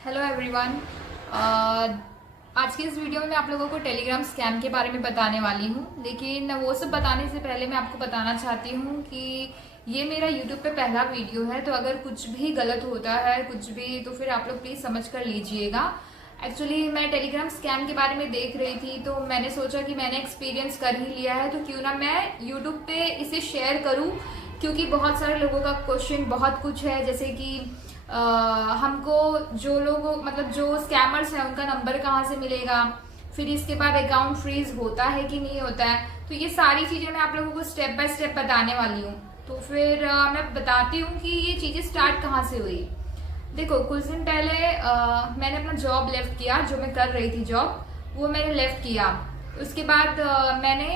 Hello everyone. आज की इस वीडियो में मैं आप लोगों को टेलीग्राम स्कैम के बारे में बताने वाली हूँ, लेकिन वो सब बताने से पहले मैं आपको बताना चाहती हूँ कि ये मेरा यूट्यूब पे पहला वीडियो है, तो अगर कुछ भी गलत होता है कुछ भी तो फिर आप लोग प्लीज़ समझ कर लीजिएगा। एक्चुअली मैं टेलीग्राम स्कैम के बारे में देख रही थी तो मैंने सोचा कि मैंने एक्सपीरियंस कर ही लिया है तो क्यों ना मैं यूट्यूब पे इसे शेयर करूँ, क्योंकि बहुत सारे लोगों का क्वेश्चन बहुत कुछ है, जैसे कि हमको जो लोग मतलब जो स्कैमर्स हैं उनका नंबर कहाँ से मिलेगा, फिर इसके बाद अकाउंट फ्रीज होता है कि नहीं होता है, तो ये सारी चीज़ें मैं आप लोगों को स्टेप बाय स्टेप बताने वाली हूँ। तो फिर मैं बताती हूँ कि ये चीज़ें स्टार्ट कहाँ से हुई। देखो, कुछ दिन पहले मैंने अपना जॉब लेफ्ट किया, जो मैं कर रही थी जॉब वो मैंने लेफ्ट किया। उसके बाद मैंने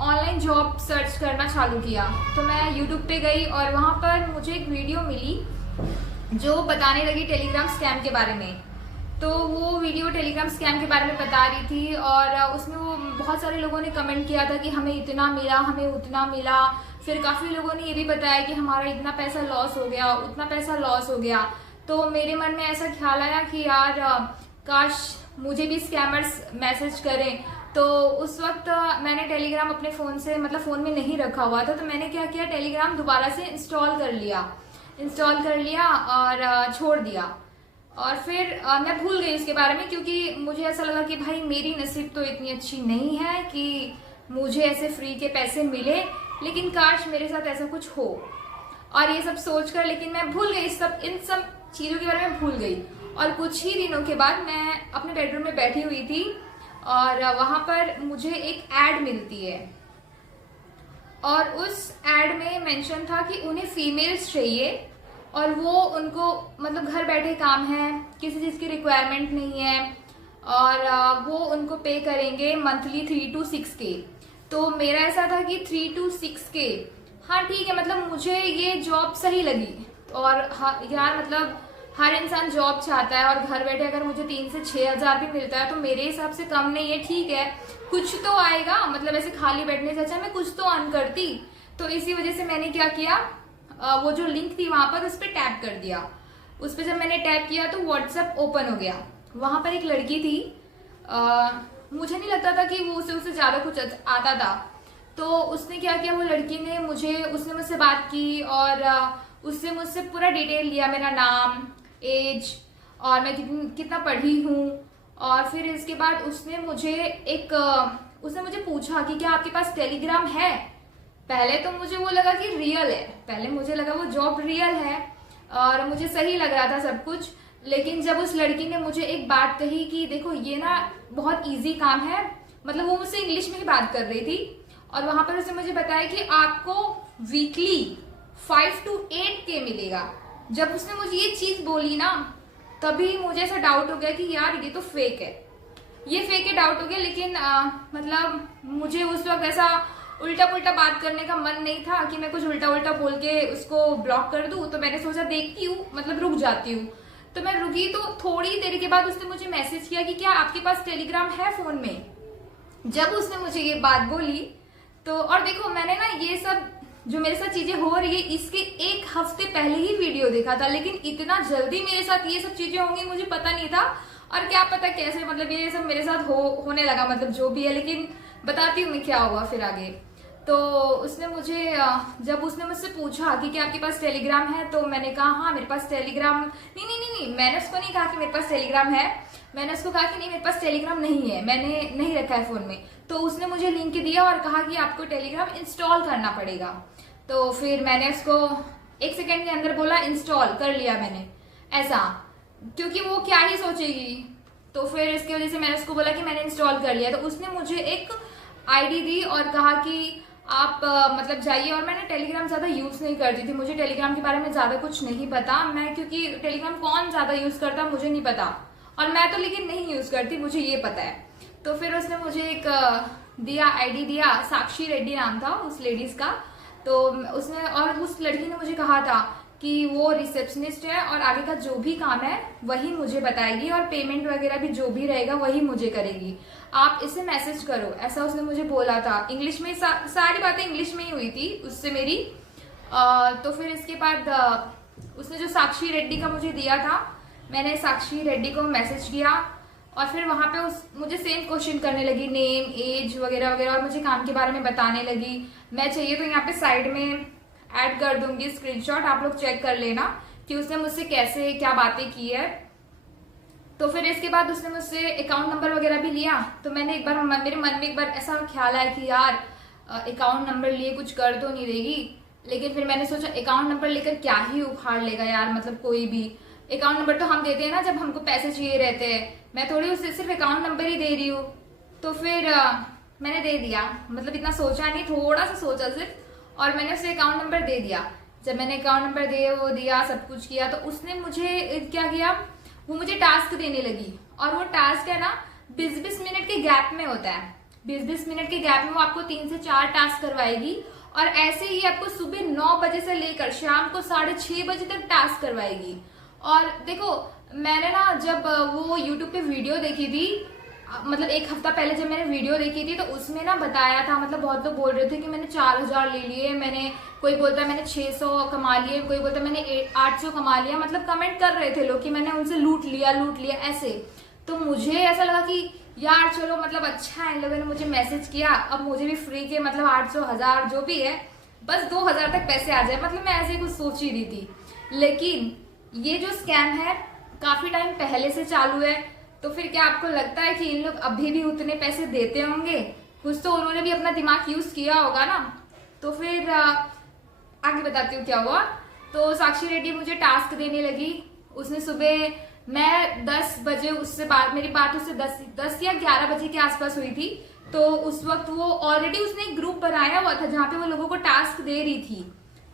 ऑनलाइन जॉब सर्च करना चालू किया, तो मैं यूट्यूब पे गई और वहाँ पर मुझे एक वीडियो मिली जो बताने लगी टेलीग्राम स्कैम के बारे में। तो वो वीडियो टेलीग्राम स्कैम के बारे में बता रही थी और उसमें वो बहुत सारे लोगों ने कमेंट किया था कि हमें इतना मिला, हमें उतना मिला। फिर काफ़ी लोगों ने ये भी बताया कि हमारा इतना पैसा लॉस हो गया, उतना पैसा लॉस हो गया। तो मेरे मन में ऐसा ख्याल आया कि यार काश मुझे भी स्कैमर्स मैसेज करें। तो उस वक्त मैंने टेलीग्राम अपने फ़ोन से मतलब फ़ोन में नहीं रखा हुआ था, तो मैंने क्या किया, टेलीग्राम दोबारा से इंस्टॉल कर लिया और छोड़ दिया। और फिर मैं भूल गई उसके बारे में, क्योंकि मुझे ऐसा लगा कि भाई मेरी नसीब तो इतनी अच्छी नहीं है कि मुझे ऐसे फ्री के पैसे मिले, लेकिन काश मेरे साथ ऐसा कुछ हो। और ये सब सोचकर लेकिन मैं भूल गई, इन सब चीज़ों के बारे में भूल गई। और कुछ ही दिनों के बाद मैं अपने बेडरूम में बैठी हुई थी और वहाँ पर मुझे एक ऐड मिलती है और उस ऐड में मेंशन था कि उन्हें फीमेल्स चाहिए और वो उनको मतलब घर बैठे काम है, किसी चीज़ की रिक्वायरमेंट नहीं है और वो उनको पे करेंगे मंथली 3 to 6K। तो मेरा ऐसा था कि 3 to 6K, हाँ ठीक है, मतलब मुझे ये जॉब सही लगी। और यार मतलब हर इंसान जॉब चाहता है और घर बैठे अगर मुझे 3 से 6 हज़ार भी मिलता है तो मेरे हिसाब से कम नहीं है, ठीक है, कुछ तो आएगा, मतलब ऐसे खाली बैठने से अच्छा मैं कुछ तो अर्न करती। तो इसी वजह से मैंने क्या किया, वो जो लिंक थी वहां पर उस पर टैप कर दिया। उस पर जब मैंने टैप किया तो व्हाट्सएप ओपन हो गया। वहां पर एक लड़की थी, मुझे नहीं लगता था कि वो उससे ज़्यादा कुछ आता था। तो उसने क्या किया, वो लड़की ने उसने मुझसे बात की और उससे मुझसे पूरा डिटेल लिया, मेरा नाम, एज और मैं कितना पढ़ी हूँ। और फिर इसके बाद उसने मुझे पूछा कि क्या आपके पास टेलीग्राम है। पहले तो मुझे वो लगा कि रियल है, पहले मुझे लगा वो जॉब रियल है और मुझे सही लग रहा था सब कुछ। लेकिन जब उस लड़की ने मुझे एक बात कही कि देखो ये ना बहुत इजी काम है, मतलब वो मुझसे इंग्लिश में ही बात कर रही थी और वहां पर उसने मुझे बताया कि आपको वीकली 5 to 8K मिलेगा। जब उसने मुझे ये चीज बोली ना, तभी मुझे ऐसा डाउट हो गया कि यार ये तो फेक है, ये फेक है, डाउट हो गया। लेकिन मतलब मुझे उस वक्त ऐसा उल्टा पुल्टा बात करने का मन नहीं था कि मैं कुछ उल्टा उल्टा बोल के उसको ब्लॉक कर दूं। तो मैंने सोचा देखती हूँ, मतलब रुक जाती हूँ। तो मैं रुकी, तो थोड़ी देर के बाद उसने मुझे मैसेज किया कि क्या आपके पास टेलीग्राम है फोन में। जब उसने मुझे ये बात बोली तो, और देखो मैंने ना ये सब जो मेरे साथ चीजें हो रही है इसके 1 हफ्ते पहले ही वीडियो देखा था, लेकिन इतना जल्दी मेरे साथ ये सब चीजें होंगी मुझे पता नहीं था। और क्या पता कैसे मतलब ये सब मेरे साथ होने लगा, मतलब जो भी है। लेकिन बताती हूँ मैं क्या हुआ फिर आगे। तो उसने मुझसे पूछा कि क्या आपके पास टेलीग्राम है, तो मैंने कहा हाँ मेरे पास टेलीग्राम नहीं, मैंने उसको नहीं कहा कि मेरे पास टेलीग्राम है, मैंने उसको कहा कि नहीं मेरे पास टेलीग्राम नहीं है, मैंने नहीं रखा है फोन में। तो उसने मुझे लिंक दिया और कहा कि आपको टेलीग्राम इंस्टॉल करना पड़ेगा। तो फिर मैंने उसको 1 सेकेंड के अंदर बोला, इंस्टॉल कर लिया मैंने, ऐसा, क्योंकि वो क्या ही सोचेगी। तो फिर इसकी वजह से मैंने उसको बोला कि मैंने इंस्टॉल कर लिया। तो उसने मुझे एक आईडी दी और कहा कि आप मतलब जाइए। और मैंने टेलीग्राम ज़्यादा यूज़ नहीं करती थी, मुझे टेलीग्राम के बारे में ज़्यादा कुछ नहीं पता, मैं क्योंकि टेलीग्राम कौन ज़्यादा यूज़ करता मुझे नहीं पता, और मैं तो लेकिन नहीं यूज़ करती, मुझे ये पता है। तो फिर उसने मुझे एक आईडी दिया, साक्षी रेड्डी नाम था उस लेडीज़ का। तो उसने और उस लड़की ने मुझे कहा था कि वो रिसेप्शनिस्ट है और आगे का जो भी काम है वही मुझे बताएगी और पेमेंट वगैरह भी जो भी रहेगा वही मुझे करेगी, आप इसे मैसेज करो, ऐसा उसने मुझे बोला था। इंग्लिश में सारी बातें इंग्लिश में ही हुई थी उससे मेरी। तो फिर इसके बाद उसने जो साक्षी रेड्डी का मुझे दिया था मैंने साक्षी रेड्डी को मैसेज किया और फिर वहां पे मुझे सेम क्वेश्चन करने लगी, नेम, एज वगैरह वगैरह, और मुझे काम के बारे में बताने लगी। मैं चाहिए तो यहाँ पे साइड में ऐड कर दूंगी स्क्रीनशॉट, आप लोग चेक कर लेना कि उसने मुझसे कैसे क्या बातें की है। तो फिर इसके बाद उसने मुझसे अकाउंट नंबर वगैरह भी लिया। तो मैंने एक बार, मेरे मन में एक बार ऐसा ख्याल आया कि यार अकाउंट नंबर लिए कुछ कर तो नहीं देगी, लेकिन फिर मैंने सोचा अकाउंट नंबर लेकर क्या ही उखाड़ लेगा यार, मतलब कोई भी अकाउंट नंबर तो हम देते हैं ना जब हमको पैसे चाहिए रहते हैं, मैं थोड़ी उससे सिर्फ अकाउंट नंबर ही दे रही हूँ। तो फिर मैंने दे दिया, मतलब इतना सोचा नहीं, थोड़ा सा सोचा सिर्फ, और मैंने उसे अकाउंट नंबर दे दिया। जब मैंने अकाउंट नंबर दिया, सब कुछ किया, तो उसने मुझे क्या किया, वो मुझे टास्क देने लगी। और वो टास्क है ना 20-20 मिनट के गैप में होता है। 20-20 मिनट के गैप में वो आपको 3 से 4 टास्क करवाएगी, और ऐसे ही आपको सुबह 9 बजे से लेकर शाम को 6:30 बजे तक टास्क करवाएगी। और देखो, मैंने ना जब वो यूट्यूब पे वीडियो देखी थी, मतलब 1 हफ्ता पहले जब मैंने वीडियो देखी थी, तो उसमें ना बताया था, मतलब बहुत लोग बोल रहे थे कि मैंने 4000 ले लिए, मैंने, कोई बोलता है मैंने 600 कमा लिए, कोई बोलता है मैंने 800 कमा लिया, मतलब कमेंट कर रहे थे लोग कि मैंने उनसे लूट लिया ऐसे। तो मुझे ऐसा लगा कि यार चलो, मतलब अच्छा है, इन लोगों ने मुझे मैसेज किया, अब मुझे भी फ्री के मतलब 800, 1000 जो भी है, बस 2000 तक पैसे आ जाए, मतलब मैं ऐसे ही कुछ सोच ही रही थी। लेकिन ये जो स्कैम है काफी टाइम पहले से चालू है, तो फिर क्या आपको लगता है कि इन लोग अभी भी उतने पैसे देते होंगे? कुछ तो उन्होंने भी अपना दिमाग यूज किया होगा ना। तो फिर आगे बताती हूँ क्या हुआ। तो साक्षी रेड्डी मुझे टास्क देने लगी। उसने सुबह, मैं 10 बजे उससे मेरी बात उससे 10 या 11 बजे के आसपास हुई थी। तो उस वक्त वो ऑलरेडी उसने एक ग्रुप बनाया हुआ था जहां पे वो लोगों को टास्क दे रही थी,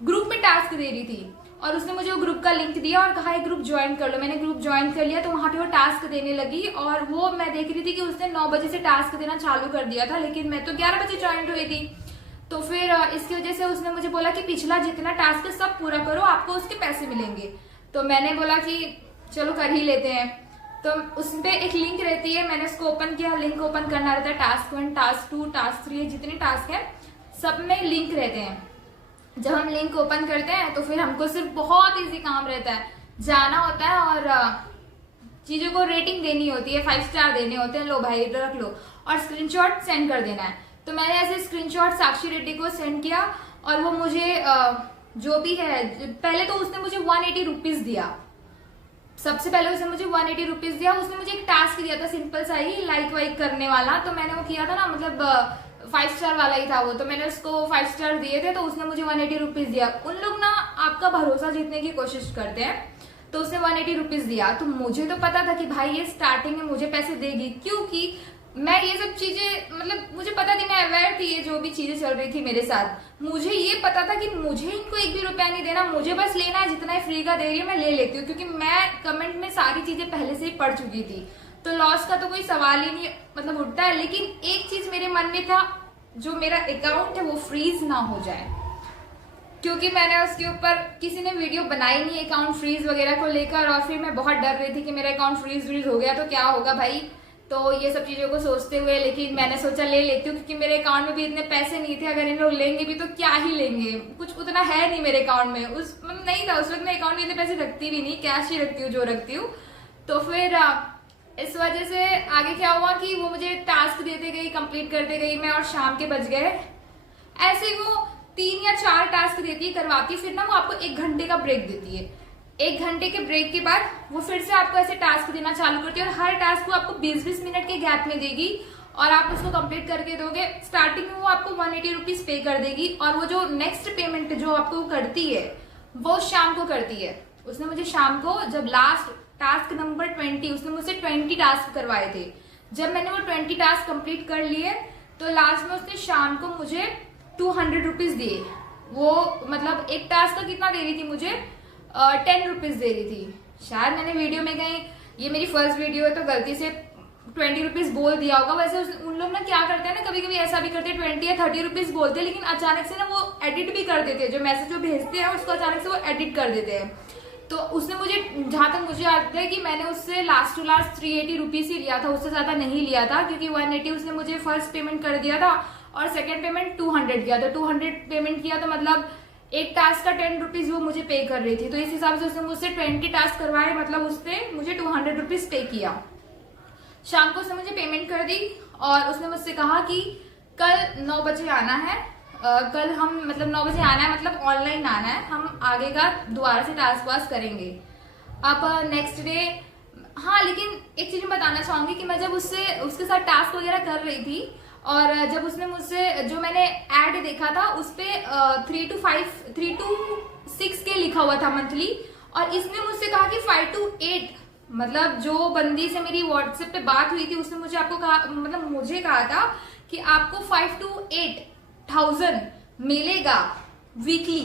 ग्रुप में टास्क दे रही थी, और उसने मुझे वो ग्रुप का लिंक दिया और कहा ये ग्रुप ज्वाइन कर लो। मैंने ग्रुप ज्वाइन कर लिया, तो वहां पे वो टास्क देने लगी, और वो मैं देख रही थी कि उसने 9 बजे से टास्क देना चालू कर दिया था, लेकिन मैं तो 11 बजे ज्वाइन हुई थी। तो फिर इसकी वजह से उसने मुझे बोला कि पिछला जितना टास्क है सब पूरा करो, आपको उसके पैसे मिलेंगे। तो मैंने बोला कि चलो कर ही लेते हैं। तो उस पे एक लिंक रहती है, मैंने उसको ओपन किया, लिंक ओपन करना रहता है, टास्क 1, टास्क 2, टास्क 3, जितने टास्क है सब में लिंक रहते हैं। जब हम लिंक ओपन करते हैं तो फिर हमको सिर्फ बहुत इजी काम रहता है, जाना होता है और चीजों को रेटिंग देनी होती है, 5 स्टार देने होते हैं, लो भाई रख लो, और स्क्रीनशॉट सेंड कर देना है। तो मैंने ऐसे स्क्रीनशॉट साक्षी रेड्डी को सेंड किया, और वो मुझे जो भी है, पहले तो उसने मुझे 180 रुपीज दिया। सबसे पहले उसने मुझे 180 रुपीज दिया। उसने मुझे एक टास्क दिया था सिंपल सा ही, लाइक वाइक करने वाला, तो मैंने वो किया था ना, मतलब 5 स्टार वाला ही था वो, तो मैंने उसको 5 स्टार दिए थे, तो उसने मुझे 180 रुपीज दिया। उन लोग ना आपका भरोसा जीतने की कोशिश करते हैं, तो उसने 180 रुपीज दिया। तो मुझे तो पता था कि भाई ये स्टार्टिंग में मुझे पैसे देगी, क्योंकि मैं ये सब चीजें, मतलब मुझे पता थी, मैं अवेयर थी ये जो भी चीजें चल रही थी मेरे साथ, मुझे ये पता था कि मुझे इनको 1 भी रुपया नहीं देना, मुझे बस लेना है, जितना फ्री का दे रही है मैं ले लेती हूँ, क्योंकि मैं कमेंट में सारी चीजें पहले से ही पढ़ चुकी थी, तो लॉस का तो कोई सवाल ही नहीं मतलब उठता है। लेकिन एक चीज मेरे मन में था, जो मेरा अकाउंट है वो फ्रीज ना हो जाए, क्योंकि मैंने उसके ऊपर, किसी ने वीडियो बनाई नहीं अकाउंट फ्रीज वगैरह को लेकर, और फिर मैं बहुत डर रही थी कि मेरा अकाउंट फ्रीज हो गया तो क्या होगा भाई। तो ये सब चीजों को सोचते हुए, लेकिन मैंने सोचा ले लेती हूँ, क्योंकि मेरे अकाउंट में भी इतने पैसे नहीं थे, अगर इन लोग लेंगे भी तो क्या ही लेंगे, कुछ उतना है नहीं मेरे अकाउंट में, उस मतलब नहीं था उस वक्त, मैं अकाउंट में इतने पैसे रखती भी नहीं, कैश ही रखती हूँ जो रखती हूँ। तो फिर इस वजह से आगे क्या हुआ कि वो मुझे टास्क देते गई, कंप्लीट करते गई मैं, और शाम के बज गए। ऐसे ही वो 3 या 4 टास्क देती है, करवाती, फिर ना वो आपको 1 घंटे का ब्रेक देती है। 1 घंटे के ब्रेक के बाद वो फिर से आपको ऐसे टास्क देना चालू करती है, और हर टास्क को आपको 20-20 मिनट के गैप में देगी, और आप उसको कंप्लीट करके दोगे। स्टार्टिंग में वो आपको 180 रुपीज पे कर देगी, और वो जो नेक्स्ट पेमेंट जो आपको करती है वो शाम को करती है। उसने मुझे शाम को, जब लास्ट टास्क नंबर 20, उसने मुझसे 20 टास्क करवाए थे, जब मैंने वो 20 टास्क कंप्लीट कर लिए, तो लास्ट में उसने शाम को मुझे 200 रुपीज दिए। वो मतलब एक टास्क का कितना दे रही थी मुझे, 10 रुपीज दे रही थी। शायद मैंने वीडियो में कहीं, ये मेरी फर्स्ट वीडियो है तो गलती से 20 रुपीज बोल दिया होगा। वैसे उन लोग ना क्या करते हैं ना, कभी कभी ऐसा भी करते हैं, 20 या 30 रुपीज बोलते हैं, लेकिन अचानक से ना वो एडिट भी कर देते हैं, जो मैसेज वो भेजते हैं उसको अचानक से वो एडिट कर देते हैं। तो उसने मुझे, जहां तक मुझे याद है कि मैंने उससे लास्ट टू लास्ट 380 रुपीज ही लिया था, उससे ज्यादा नहीं लिया था, क्योंकि 180 उसने मुझे फर्स्ट पेमेंट कर दिया था, और सेकंड पेमेंट 200 किया, तो 200 पेमेंट किया, तो मतलब एक टास्क का 10 रुपीज वो मुझे पे कर रही थी। तो इस हिसाब से उसने मुझसे 20 टास्क करवाए, मतलब उसने मुझे ₹200 पे किया। शाम को उसने मुझे पेमेंट कर दी और उसने मुझसे कहा कि कल 9 बजे आना है। कल हम मतलब 9 बजे आना है, मतलब ऑनलाइन आना है, हम आगे का दोबारा से टास्क वास्क करेंगे। अब नेक्स्ट डे, हाँ लेकिन एक चीज मैं बताना चाहूंगी कि मैं जब उसके साथ टास्क वगैरह कर रही थी और जब उसने मुझसे, जो मैंने ऐड देखा था उस पे 3 to 6 के लिखा हुआ था मंथली, और इसने मुझसे कहा कि 5 to 8, मतलब जो बंदी से मेरी व्हाट्सएप पे बात हुई थी उसने मुझे कहा था कि आपको 5 to 8,000 मिलेगा वीकली।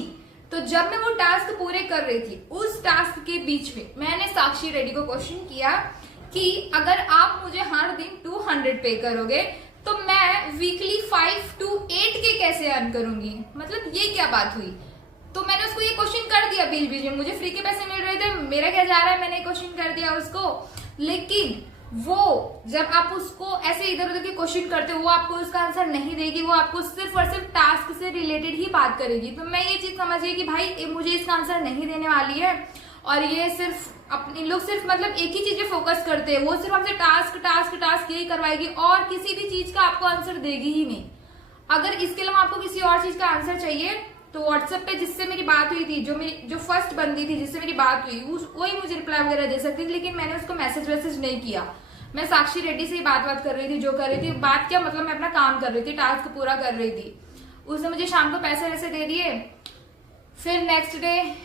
तो जब मैं वो टास्क पूरे कर रही थी, उस टास्क के बीच में मैंने साक्षी रेड्डी को क्वेश्चन किया कि अगर आप मुझे हर दिन 200 पे करोगे तो मैं वीकली 5 to 8 के कैसे अर्न करूंगी, मतलब ये क्या बात हुई। तो मैंने उसको ये क्वेश्चन कर दिया बीच बीच में, मुझे फ्री के पैसे मिल रहे थे, मेरा क्या जा रहा है, मैंने क्वेश्चन कर दिया उसको। लेकिन वो जब आप उसको ऐसे इधर उधर के क्वेश्चन करते हो, वो आपको उसका आंसर नहीं देगी, वो आपको सिर्फ और सिर्फ टास्क से रिलेटेड ही बात करेगी। तो मैं ये चीज समझ गई कि भाई मुझे इसका आंसर नहीं देने वाली है, और ये सिर्फ अपने लोग सिर्फ मतलब एक ही चीज पे फोकस करते हैं, वो सिर्फ आपसे टास्क टास्क टास्क यही करवाएगी और किसी भी चीज का आपको आंसर देगी ही नहीं। अगर इसके अलावा आपको किसी और चीज का आंसर चाहिए तो व्हाट्सएप पे जिससे मेरी बात हुई थी, जो फर्स्ट बंदी थी जिससे मेरी बात हुई, वही मुझे रिप्लाई वगैरह दे सकती थी, लेकिन मैंने उसको मैसेज वैसेज नहीं किया। मैं साक्षी रेड्डी से ही बात कर रही थी, जो कर रही थी बात क्या मतलब मैं अपना काम कर रही थी, टास्क पूरा कर रही थी। उसने मुझे शाम को पैसे वैसे दे दिए। फिर नेक्स्ट डे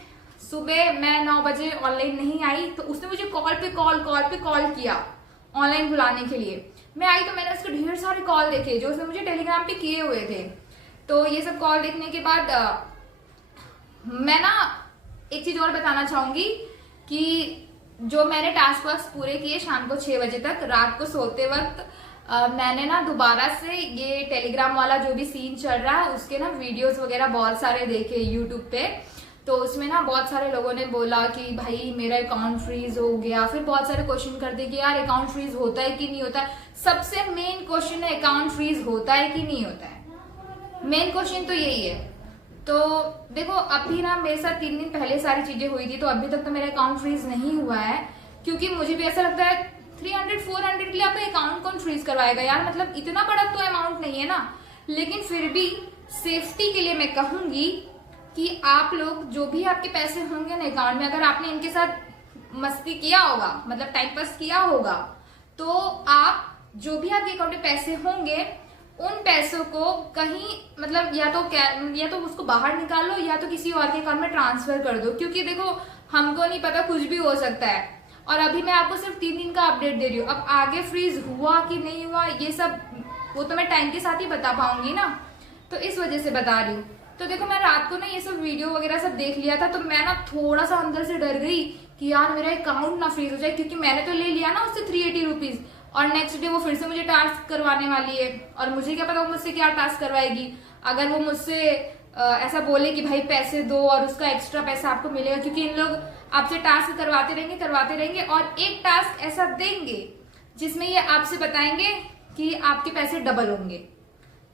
सुबह मैं 9 बजे ऑनलाइन नहीं आई तो उसने मुझे कॉल पे कॉल किया ऑनलाइन बुलाने के लिए। मैं आई तो मैंने उसके ढेर सारे कॉल देखे जो उसने मुझे टेलीग्राम पे किए हुए थे। तो ये सब कॉल देखने के बाद मैं ना एक चीज और बताना चाहूंगी कि जो मैंने टास्क वास्क पूरे किए शाम को 6 बजे तक, रात को सोते वक्त मैंने ना दोबारा से ये टेलीग्राम वाला जो भी सीन चल रहा है उसके ना वीडियोस वगैरह बहुत सारे देखे यूट्यूब पे। तो उसमें ना बहुत सारे लोगों ने बोला कि भाई मेरा अकाउंट फ्रीज हो गया। फिर बहुत सारे क्वेश्चन करते कि यार अकाउंट फ्रीज होता है कि नहीं होता है। सबसे मेन क्वेश्चन है अकाउंट फ्रीज होता है कि नहीं होता है, मेन क्वेश्चन तो यही है। तो देखो अभी ना मेरे साथ 3 दिन पहले सारी चीजें हुई थी, तो अभी तक तो मेरा अकाउंट फ्रीज नहीं हुआ है, क्योंकि मुझे भी ऐसा लगता है 300-400 के लिए आपका अकाउंट कौन फ्रीज करवाएगा यार, मतलब इतना बड़ा तो अमाउंट नहीं है ना। लेकिन फिर भी सेफ्टी के लिए मैं कहूंगी कि आप लोग जो भी आपके पैसे होंगे ना अकाउंट में, अगर आपने इनके साथ मस्ती किया होगा, मतलब टाइम पास किया होगा, तो आप जो भी आपके अकाउंट में पैसे होंगे उन पैसों को कहीं मतलब या तो उसको बाहर निकाल लो या तो किसी और के अकाउंट में ट्रांसफर कर दो, क्योंकि देखो हमको नहीं पता, कुछ भी हो सकता है। और अभी मैं आपको सिर्फ 3 दिन का अपडेट दे रही हूँ, अब आगे फ्रीज हुआ कि नहीं हुआ ये सब वो तो मैं टाइम के साथ ही बता पाऊंगी ना, तो इस वजह से बता रही हूँ। तो देखो मैं रात को ना ये सब वीडियो वगैरह सब देख लिया था, तो मैं ना थोड़ा सा अंदर से डर गई कि यार मेरा अकाउंट ना फ्रीज हो जाए, क्योंकि मैंने तो ले लिया ना उससे 380 रुपीज, और नेक्स्ट डे वो फिर से मुझे टास्क करवाने वाली है, और मुझे क्या पता वो मुझसे क्या टास्क करवाएगी। अगर वो मुझसे ऐसा बोले कि भाई पैसे दो और उसका एक्स्ट्रा पैसा आपको मिलेगा, क्योंकि इन लोग आपसे टास्क करवाते रहेंगे और एक टास्क ऐसा देंगे जिसमें ये आपसे बताएंगे कि आपके पैसे डबल होंगे।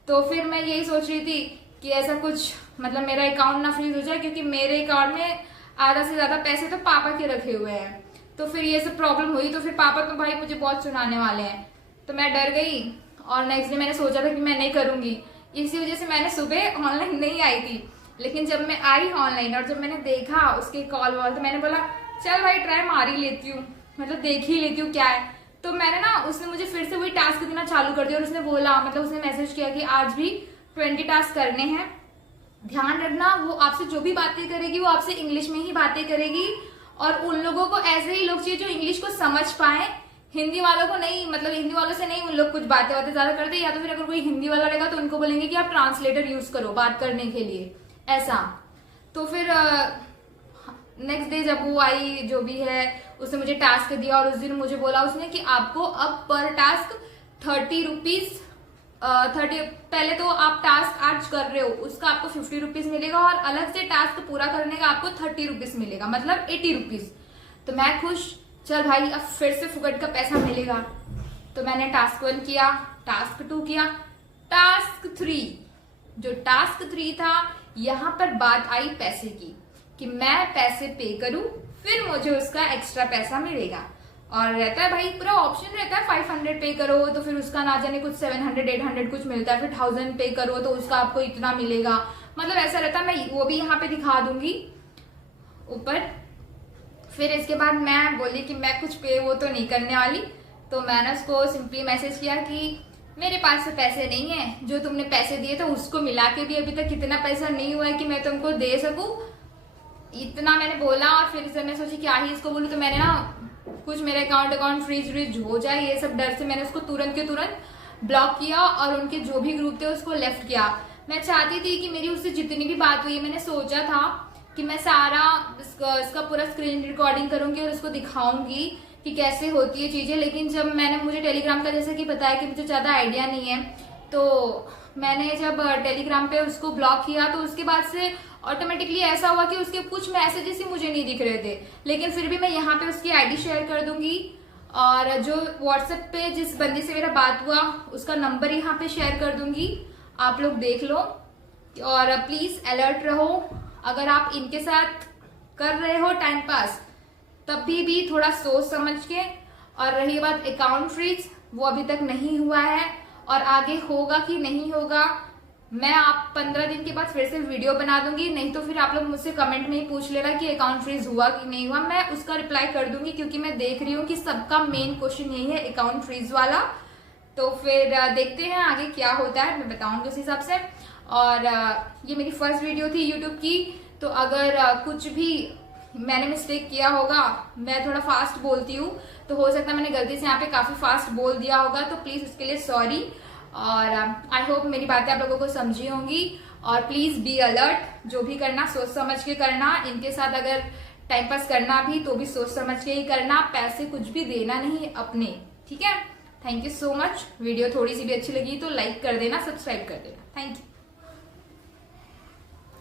तो फिर मैं यही सोच रही थी कि ऐसा कुछ मतलब मेरा अकाउंट ना फ्रीज हो जाए, क्योंकि मेरे अकाउंट में आधा से ज्यादा पैसे तो पापा के रखे हुए हैं। तो फिर ये सब प्रॉब्लम हुई तो फिर पापा तो भाई मुझे बहुत सुनाने वाले हैं, तो मैं डर गई और नेक्स्ट डे मैंने सोचा था कि मैं नहीं करूंगी, इसी वजह से मैंने सुबह ऑनलाइन नहीं आई थी। लेकिन जब मैं आई ऑनलाइन और जब मैंने देखा उसके कॉल वॉल, तो मैंने बोला चल भाई ट्राई मार ही लेती हूँ, मतलब देख ही लेती हूँ क्या है। तो मैंने ना उसने मुझे फिर से वही टास्क देना चालू कर दिया, और उसने बोला मतलब उसने मैसेज किया कि आज भी 20 टास्क करने हैं, ध्यान रखना वो आपसे जो भी बातें करेगी वो आपसे इंग्लिश में ही बातें करेगी, और उन लोगों को ऐसे ही लोग चाहिए जो इंग्लिश को समझ पाए, हिंदी वालों को नहीं, मतलब हिंदी वालों से नहीं उन लोग कुछ बातें ज्यादा करते, या तो फिर अगर कोई हिंदी वाला रहेगा तो उनको बोलेंगे कि आप ट्रांसलेटर यूज करो बात करने के लिए, ऐसा। तो फिर नेक्स्ट डे जब वो आई जो भी है उसने मुझे टास्क दिया, और उस दिन मुझे बोला उसने कि आपको अब पर टास्क 30 रुपीज 30, पहले तो आप टास्क आज कर रहे हो उसका आपको 50 रुपीज मिलेगा, और अलग से टास्क पूरा करने का आपको 30 रुपीज मिलेगा, मतलब 80 रुपीज। तो मैं खुश, चल भाई अब फिर से फुकट का पैसा मिलेगा। तो मैंने टास्क 1 किया, टास्क 2 किया, टास्क 3, जो टास्क 3 था यहाँ पर बात आई पैसे की कि मैं पैसे पे करूं फिर मुझे उसका एक्स्ट्रा पैसा मिलेगा। और रहता है भाई पूरा ऑप्शन रहता है 500 पे करो तो फिर उसका ना जाने कुछ 700 800 कुछ मिलता है, फिर 1000 पे करो तो उसका आपको इतना मिलेगा, मतलब ऐसा रहता है। मैं वो भी यहाँ पे दिखा दूंगी ऊपर। फिर इसके बाद मैं बोली कि मैं कुछ पे वो तो नहीं करने वाली, तो मैंने उसको सिंपली मैसेज किया कि मेरे पास तो पैसे नहीं है, जो तुमने पैसे दिए तो उसको मिला के भी अभी तक इतना पैसा नहीं हुआ है कि मैं तुमको दे सकूं। इतना मैंने बोला और फिर से मैं सोची क्या ही इसको बोलूं, तो मैंने ना कुछ मेरे अकाउंट फ्रीज हो जाए ये सब डर से मैंने उसको तुरंत के तुरंत ब्लॉक किया और उनके जो भी ग्रुप थे उसको लेफ्ट किया। मैं चाहती थी कि मेरी उससे जितनी भी बात हुई, मैंने सोचा था कि मैं सारा इसका पूरा स्क्रीन रिकॉर्डिंग करूंगी और उसको दिखाऊंगी कि कैसे होती है चीजें, लेकिन जब मुझे टेलीग्राम का जैसे कि बताया कि मुझे ज्यादा आइडिया नहीं है, तो मैंने जब टेलीग्राम पे उसको ब्लॉक किया तो उसके बाद से ऑटोमेटिकली ऐसा हुआ कि उसके कुछ मैसेजेस ही मुझे नहीं दिख रहे थे। लेकिन फिर भी मैं यहाँ पे उसकी आईडी शेयर कर दूंगी और जो व्हाट्सएप पे जिस बंदी से मेरा बात हुआ उसका नंबर यहाँ पे शेयर कर दूंगी, आप लोग देख लो। और प्लीज अलर्ट रहो, अगर आप इनके साथ कर रहे हो टाइम पास तब भी थोड़ा सोच समझ के। और रही बात अकाउंट फ्रीज, वो अभी तक नहीं हुआ है और आगे होगा कि नहीं होगा मैं आप 15 दिन के बाद फिर से वीडियो बना दूंगी, नहीं तो फिर आप लोग मुझसे कमेंट में ही पूछ लेना कि अकाउंट फ्रीज हुआ कि नहीं हुआ, मैं उसका रिप्लाई कर दूंगी क्योंकि मैं देख रही हूँ कि सबका मेन क्वेश्चन यही है अकाउंट फ्रीज वाला। तो फिर देखते हैं आगे क्या होता है, मैं बताऊंगी उस हिसाब से। और ये मेरी फर्स्ट वीडियो थी यूट्यूब की, तो अगर कुछ भी मैंने मिस्टेक किया होगा, मैं थोड़ा फास्ट बोलती हूँ तो हो सकता है मैंने गलती से यहाँ पे काफी फास्ट बोल दिया होगा, तो प्लीज उसके लिए सॉरी। और आई होप मेरी बातें आप लोगों को समझी होंगी। और प्लीज बी अलर्ट, जो भी करना सोच समझ के करना, इनके साथ अगर टाइम पास करना भी तो भी सोच समझ के ही करना, पैसे कुछ भी देना नहीं अपने, ठीक है। Thank you so much. Video थोड़ी सी भी अच्छी लगी तो लाइक कर देना, सब्सक्राइब कर देना। Thank you.